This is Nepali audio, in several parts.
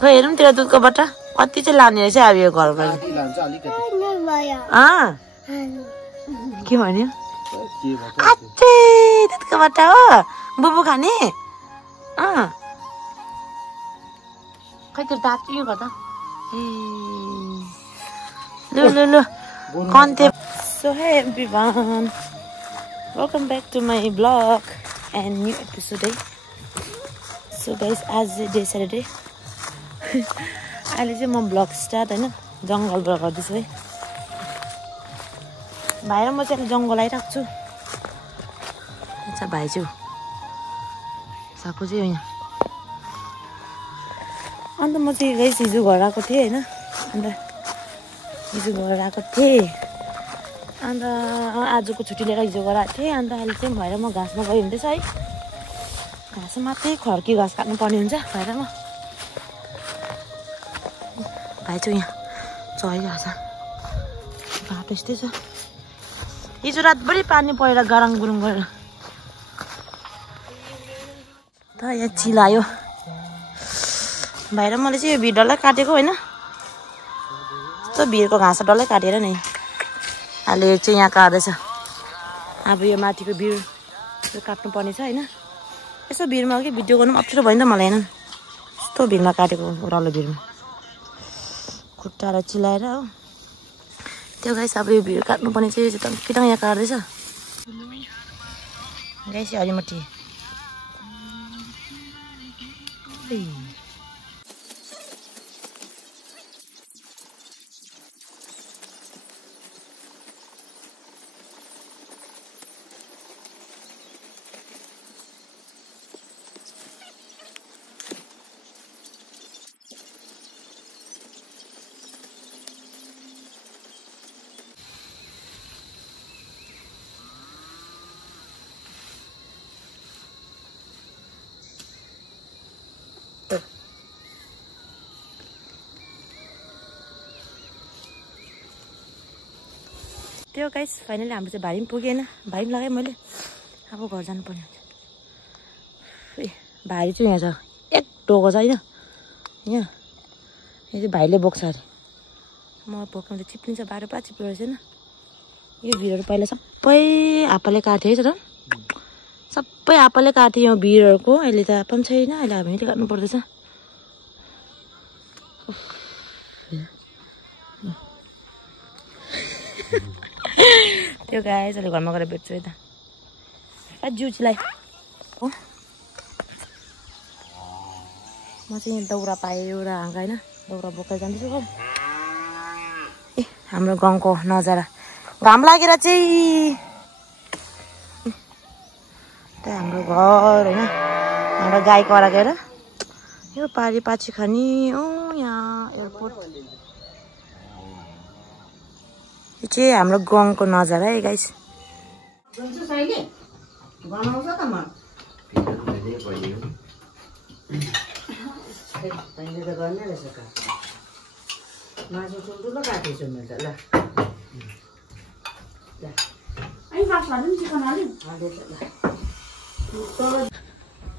खै हेरौँ तेरो दुधको बट्टा कति चाहिँ लाने रहेछ अब यो घरमा के भन्यो दुधको बट्टा हो बुबु खाने खै तेरो दाँत के गर्दा लु लु लु कन्ते So hey everyone, welcome back to my vlog and new episode. So guys, आज डे सैटरडे अहिले चाहिँ म भ्लग स्टार्ट हैन जंगलबाट गर्दैछु है भाइ र म चाहिँ जंगल आइराख्छु छु अच्छा भाइजू साको चाहिँ यहाँ अन्त म चाहिँ गाइस हिजो घर आएको थिएँ हैन अन्त हिजो घर आएको थिएँ अन्त आजको छुट्टी लिएर हिजो घर आएको थिएँ अन्त अहिले चाहिँ भएर म घाँसमा गयो हुँदैछ है घाँस मात्रै खर्की घाँस काट्नु पर्ने हुन्छ भएर म भाइ चाहिँ यहाँ चढिरहेको छ बाटो यस्तै छ हिजो रातभरि पानी परेर गराङ गुरुङ गरेर त यहाँ चिलायो भाइ र मैले चाहिँ यो भिड डल्लै काटेको होइन यस्तो भिरको घाँस डल्लै काटेर नि अहिले चाहिँ यहाँ काट्दैछ अब यो माथिको भिर काट्नु पर्ने छ होइन यसो भिरमा के भिडियो गर्नु अप्ठ्यारो भयो नि त मलाई होइन यस्तो भिरमा काटेको ओह्रालो भिरमा खुट्टाएर चिलाएर हो त्यो गाइस अब यो भिर काट्नु पर्ने चाहिँ केटा यहाँ काट्दैछ गाइस हरिमटी त्यो गाइस फाइनली हाम्रो चाहिँ भाइ पनि पुगेन भाइ पनि लगाएँ मैले अब घर जानुपर्ने हुन्छ ए भाइ चाहिँ यहाँ छ एक ढोको छ होइन यहाँ यो चाहिँ भाइले बोक्छ अरे म बोक्नु त चिप्लिन्छ बाटो पुरा चिप्लो रहेछ होइन यो भिरहरू पहिला सबै आप्पाले काट्थ्यो है त सबै आप्पाले काट्थ्यो यो भिरहरूको अहिले त आप्पा पनि छैन अहिले हामीले काट्नु पर्दैछ त्यो गाइस अहिले घरमा गएर बेच्छु है त जिउचीलाई हो म चाहिँ यहाँ दाउरा पाएँ एउटा हाँगा होइन दाउरा बोकेर जाँदैछु घर ए हाम्रो गाउँको नजारा घाम लागेर चाहिँ त्यहाँ हाम्रो घर होइन हाम्रो गाई कराएर यो पारी पाछी खानी यहाँ एयरपोर्ट यो चाहिँ हाम्रो गाउँको नजारा है गाइस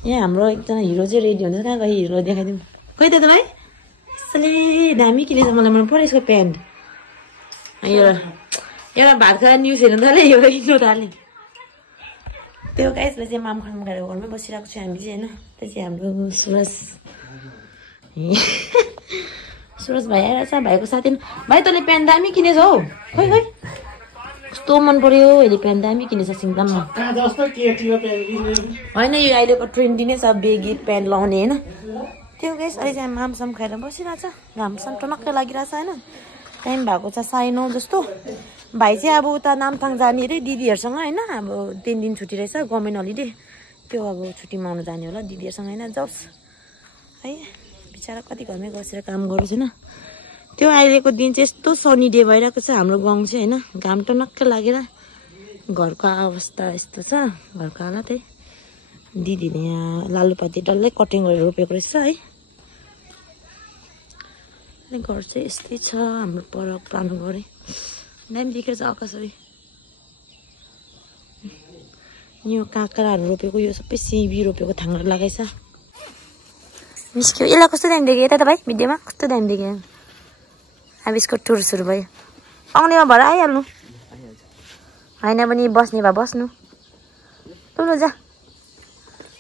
यहाँ हाम्रो एकजना हिरो चाहिँ रेडी हुन्छ कहाँ गयो हिरो देखाइदिउँ खोइ त भाइ यसले दामी किनेछ मलाई मन पर्यो यसको प्यान्ट एउटा भात खाएर न्युज हेर्नु थाल्यो एउटा हिँड्नु थाल्यो त्यो गाइसले चाहिँ माम खानु गएर घरमै बसिरहेको छु हामी चाहिँ होइन त्यो चाहिँ हाम्रो सुरज भाइ आइरहेछ भाइको साथी भाइ तैँले प्यान्ट दामी किनेछ हौ खोइ खोइ कस्तो मन पर्यो अहिले प्यान्ट दामी किनेछ सिङदाममा होइन यो अहिलेको ट्रेन्डी नै छ बेगी प्यान्ट लाउने होइन त्यो गाइस अहिले चाहिँ मामसाम खाएर बसिरहेछ घामसाम टनक्कै लागिरहेछ होइन टाइम भएको छ 9:30 जस्तो भाइ चाहिँ अब उता नामथाङ जाने अरे दिदीहरूसँग होइन अब 3 दिन छुट्टी रहेछ गभर्मेन्ट हलिडे त्यो अब छुट्टीमा आउनु जाने होला दिदीहरूसँग होइन जाओस् है बिचरा कति घरमै बसेर काम गरोस् होइन त्यो अहिलेको दिन चाहिँ यस्तो सनी डे भइरहेको छ हाम्रो गाउँ चाहिँ होइन घाम टनक्कै लागेर घरको अवस्था यस्तो छ घरको हालत है दिदीले यहाँ लालुपाती डल्लै कटिङ गरेर रोपेको रहेछ है घर चाहिँ यस्तै छ हाम्रो पर पुरानो घर है दामी देखेर छ आकाशरी यो काँक्राहरू रोपेको यो सबै सिबी रोपेको थाङ्ग्रो लगाएछ निस्क्यो यसलाई कस्तो दामी देख्यो यता त भाइ भिडियोमा कस्तो दामी देख्यो अब यसको टुर सुरु भयो आउनेमा भएर आइहाल्नु होइन भने बस्ने भए बस्नु ल जा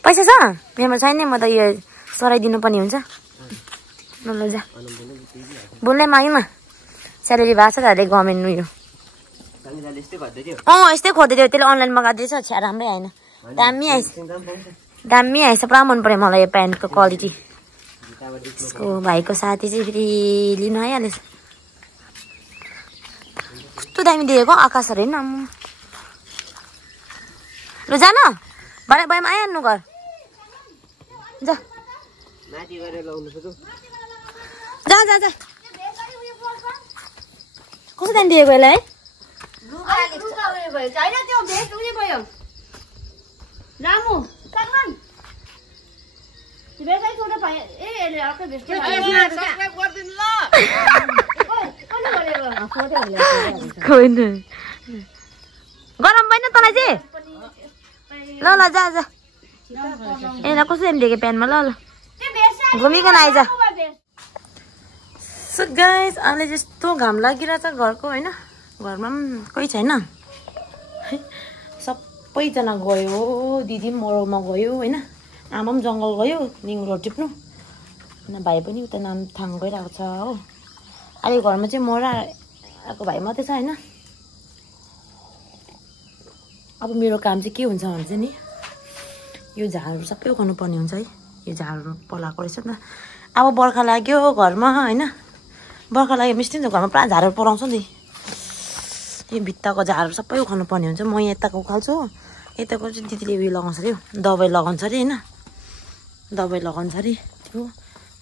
पैसा छ मेरोमा छैन म त यो सराइदिनु पर्ने हुन्छ ल जा बोल्नै माग्यो न स्यालेरी भएको छ त अरे गभर्मेन्ट यो यस्तै खोज्दै थियो त्यसले अनलाइन मगाइदिएछ छ्या राम्रै आएन दामी आएछ पुरा मन पर्यो मलाई यो प्यान्टको क्वालिटी यसको भाइको साथी चाहिँ फेरि लिनु आइहालेछ कस्तो दामी देखेको आकाशहरू हेर्न ल जा न भरे भएमा आइहाल्नु घर जा जा जा कस्तो दामी देखेको यसलाई गरम भएन तँलाई चाहिँ ल ल जा जा यसलाई कस्तो दामी देखेँ प्यान्टमा ल ल घुमिकन आइज सो गाइस अहिले जस्तो घाम लागिरहेछ घरको होइन घरमा पनि कोही छैन सबैजना गयो दिदी पनि मरौमा गयो होइन आमा पनि जङ्गल गयो निङ्ग्रो टिप्नु अनि भाइ पनि उता नामथाङ गइरहेको छ हो अहिले घरमा चाहिँ म र आएको भाइ मात्रै छ होइन अब मेरो काम चाहिँ के हुन्छ भने चाहिँ नि यो झारहरू सबै उखाउनु पर्ने हुन्छ है यो झारहरू पलाएको रहेछ नि त अब बर्खा लाग्यो घरमा होइन बर्खा लाग्यो मिस्टी नि त घरमा पुरा झारहरू पलाउँछ नि यो भित्ताको झारहरू सबै उखाउनु पर्ने हुन्छ म यताको उखाल्छु यताको चाहिँ दिदीले उयो लगाउँछ अरे दबाई लगाउँछ अरे होइन दबाई लगाउँछ अरे हो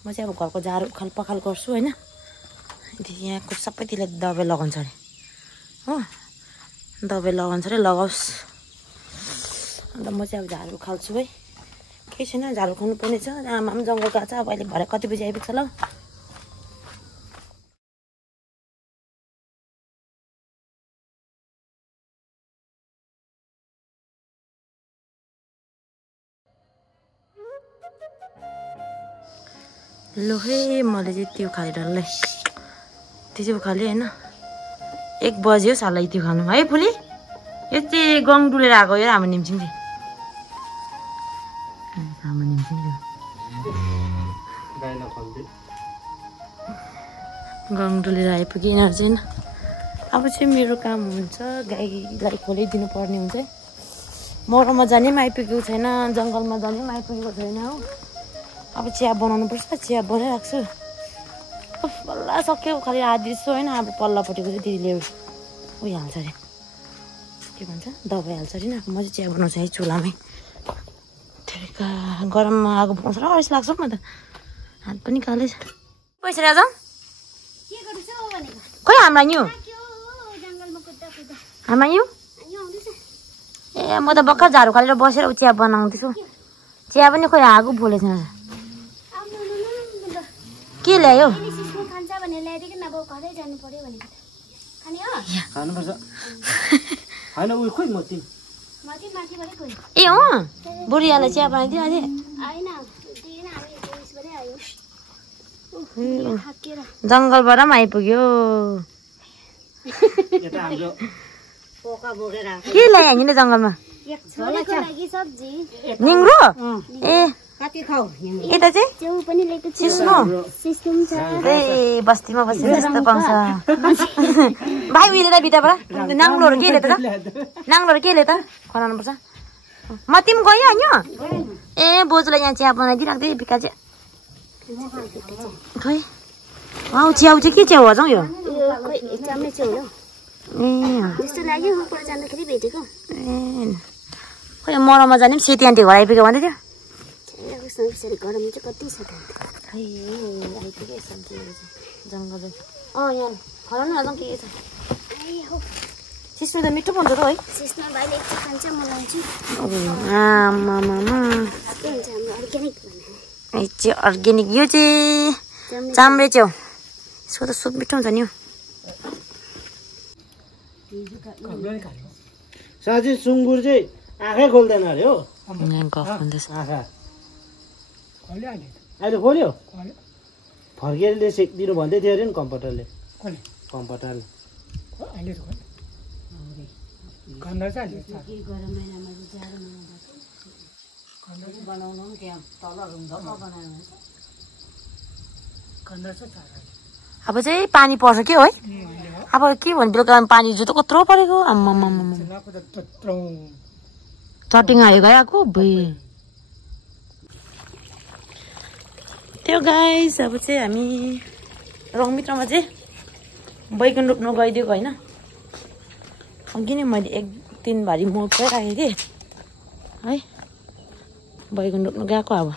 म चाहिँ अब घरको झार उखाल पखाल गर्छु होइन यहाँको सबैतिर दबाई लगाउँछ अरे हो दबाई लगाउँछ अरे लगाओस् अन्त म चाहिँ अब झार उखाल्छु है केही छैन झार उखाल्नु पर्ने छ आमा पनि जङ्गल गएको छ अब अहिले भरे कति बजी आइपुग्छ ल लो हे मैले चाहिँ त्यो खालेर ल त्यो चाहिँ उखालेँ होइन 1 बज्यो सालै त्यो खानु है फुली यो चाहिँ गङ डुलेर आएको यो हाम्रो निम्छिङ चाहिँ हाम्रो निम्छिङ गङ डुलेर आइपुग्यो यिनीहरू चाहिँ अब चाहिँ मेरो काम हुन्छ गाईलाई खोलिदिनु पर्ने हुन्छ मरमा जाने पनि आइपुगेको छैन जङ्गलमा जाने पनि आइपुगेको छैन हो अब चिया बनाउनु पर्छ चिया बनाइराख्छु बल्ल सक्यो खालि आधी जस्तो होइन अब पल्लापट्टिको चाहिँ दिदीले उयो हाल्छ अरे के भन्छ दबाई हाल्छ अरे न म चाहिँ चिया बनाउँछु है चुलामै ठिका गरममा आगो पकाउँछ र अरिस लाग्छ म त हात पनि कालेछ पैसा राजा खोइ हाम्रा नि हाम्रा नि ए म त भर्खर झाडु खालेर बसेर चिया बनाउँदैछु चिया पनि खोइ आगो बोलेछ के ल्यायो ए हो बुढियालाई चिया बनाइदियो अहिले जङ्गलबाट पनि आइपुग्यो के ल्यायो हामीले जङ्गलमा निङ्ग्रो ए यता चाहिँ सिस्नो ए बस्तीमा बस्ने जस्तो पाउँछ भाइ उहिले त भित्रबाट नाङ्लोहरू के ले त नाङ्लोहरू के ले त खनाउनु पर्छ म तिमी गयो होइन ए बोजूलाई यहाँ चिया बनाइदिइराख्दै बिका चाहिँ खै च्याउ चाहिँ के च्याउ हजाउ यो खोइ मरमा जाने पनि सेती आन्टी घर आइपुग्यो भन्दै थियो गरम चाहिँ कति छ खै आइपुग्यो जङ्गल यहाँ फलाउनु न के छ सिस्नो त मिठो पर्छ है सिस्नो भाइले एक खान्छ म लान्छु अर्ग्यानिक यो चाहिँ चाम्रे च्याउ यसको त सुप मिठो हुन्छ नि साँच्चै सुँगुर चाहिँ आँखै खोल्दैन अरे हो गफ हुँदैछ आँखा अहिले खोल्यो फर्केरले सेकिदिनु भन्दै थियो अरे नि कम्प्युटरले कम्प्युटरले अब चाहिँ पानी पर्छ के है अब के भन्नु बेलुका पानी जुतो कत्रो परेको आम्मा चटिङ आयो गएको भुइ त्यो गाइस अब चाहिँ हामी रङमित्रमा चाहिँ बैगुन रोप्न गइदिएको होइन अघि नै मैले 1 दिनभरि मल राखेको थिएँ है बैगुन रोप्न गएको अब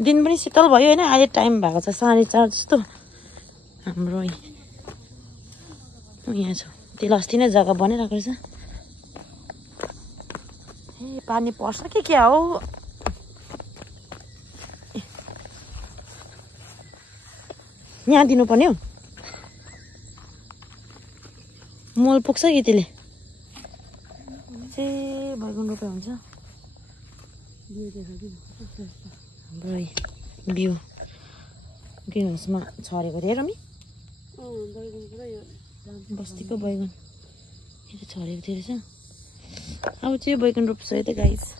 दिन पनि शीतल भयो होइन अहिले टाइम भएको छ 4:30 जस्तो हाम्रो यहाँ छ त्यसले अस्ति नै जग्गा बनाइरहेको रहेछ ए पानी पर्छ कि क्या हो यहाँ दिनुपर्ने हो मल पुग्छ कि त्यसले चाहिँ बैगुन रोपे हुन्छ हाम्रो बिउ ग्रिन हाउसमा छरेको थियो रमी बस्तीको बैगुन यो छरेको थियो रहेछ अब चाहिँ बैगुन रोप्छ यता गाइस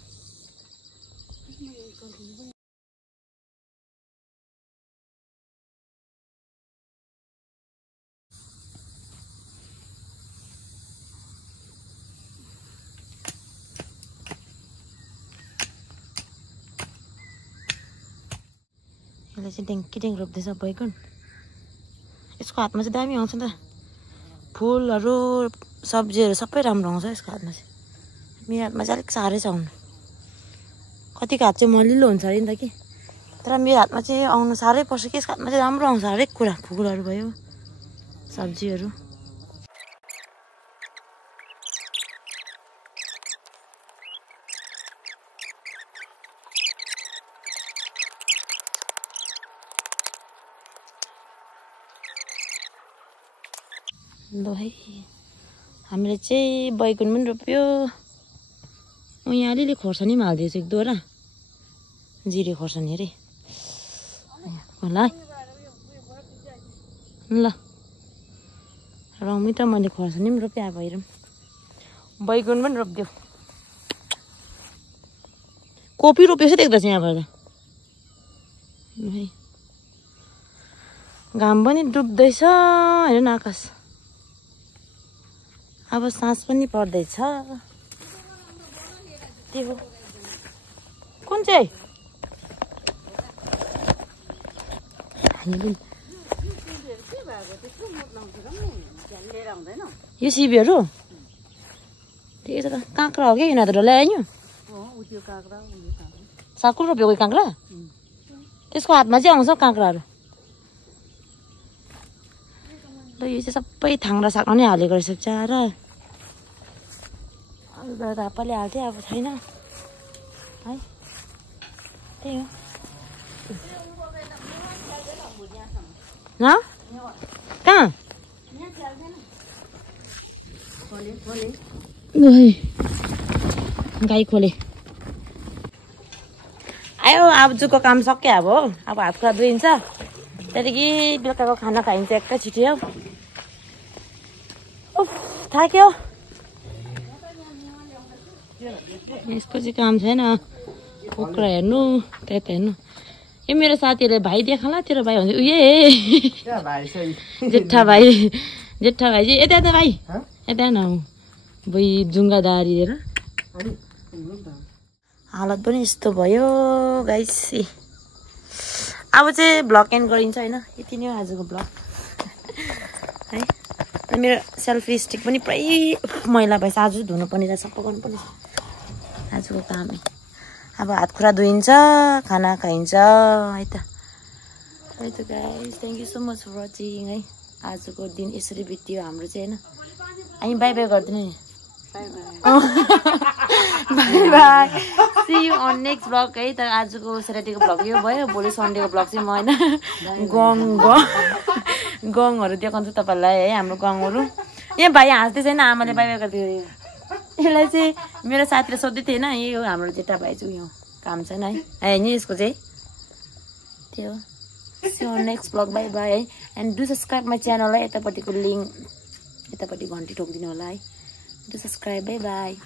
यसले चाहिँ ड्याङ्की रोप्दैछ बैगुन यसको हातमा चाहिँ दामी आउँछ नि त फुलहरू सब्जीहरू सबै राम्रो आउँछ यसको हातमा चाहिँ मेरो हातमा चाहिँ अलिक साह्रै छ आउनु कतिको हात चाहिँ मलिलो हुन्छ अरे नि त कि तर मेरो हातमा चाहिँ आउनु साह्रै पर्छ कि यसको हातमा चाहिँ राम्रो आउँछ हरेक कुरा फुलहरू भयो सब्जीहरू ल है हामीले चाहिँ बैगुन पनि रोप्यो यहाँ अलिअलि खोर्सानी पनि हालिदिएछ 1 2 जिरे खोर्सानी अरे ल ल रमी त मैले खोर्सानी पनि रोपेँ अब हेरौँ बैगुन पनि रोपिदियो कोपी रोपेछ देख्दैछ यहाँबाट है घाम पनि डुब्दैछ हेर न आकाश अब साँझ पनि पर्दैछ त्यो कुन चाहिँ यो सिबीहरू ठिकै छ त काँक्रा हो क्या यिनीहरू ल्यायो साकुल रोप्यो काँक्रा त्यसको हातमा चाहिँ आउँछ काँक्राहरू ल यो चाहिँ सबै थाङ्रा साक्न नै हालेको रहेछ चार अरूबाट आप्पाले हाल्थ्यो अब छैन है त्यही हो न कहाँ गाई खोले आयो आजको काम सक्यो अब हात खुला धोइन्छ त्यहाँदेखि बेलुकाको खाना खाइन्छ एक्कै छिटो हो थाक्यो यसको चाहिँ काम छैन कुखुरा हेर्नु त्यता हेर्नु यो मेरो साथीहरूले भाइ देखाला तेरो भाइ भन्छ उयो जेठा भाइ चाहिँ यता यता भाइ यता न बुइ जुङ्गादारी हेर हालत पनि यस्तो भयो गाइस अब चाहिँ ब्लग एन्ड गरिन्छ होइन यति नै हो आजको ब्लग है मेरो सेल्फी स्टिक पनि पुरै मैला भएछ आज धुनुपर्ने रहेछ सफा गर्नुपर्ने आजको काम अब हात खुरा धोइन्छ खाना खाइन्छ है त guys thank you so much for watching है आजको दिन यसरी बित्यो हाम्रो चाहिँ होइन हामी बाई बाई गरिदिनु नि bye bye see you on next blog है त आजको स्याटरडेको ब्लग यो भयो भोलि सन्डेको ब्लग चाहिँ म होइन गङहरू देखाउँछु तपाईँहरूलाई है हाम्रो गङहरू यहाँ भाइ हाँस्दै छैन आमाले बाई बाई गरिदियो यसलाई चाहिँ मेरो साथीले सोध्दै थियो होइन यही हो हाम्रो जेठा भाइ चाहिँ उयो काम छैन है नि यसको चाहिँ त्यो so next blog bye bye है and do subscribe my channel है यतापट्टिको लिङ्क यतापट्टि घन्टी ठोकिदिनु होला है डु सब्सक्राइब बाई बाई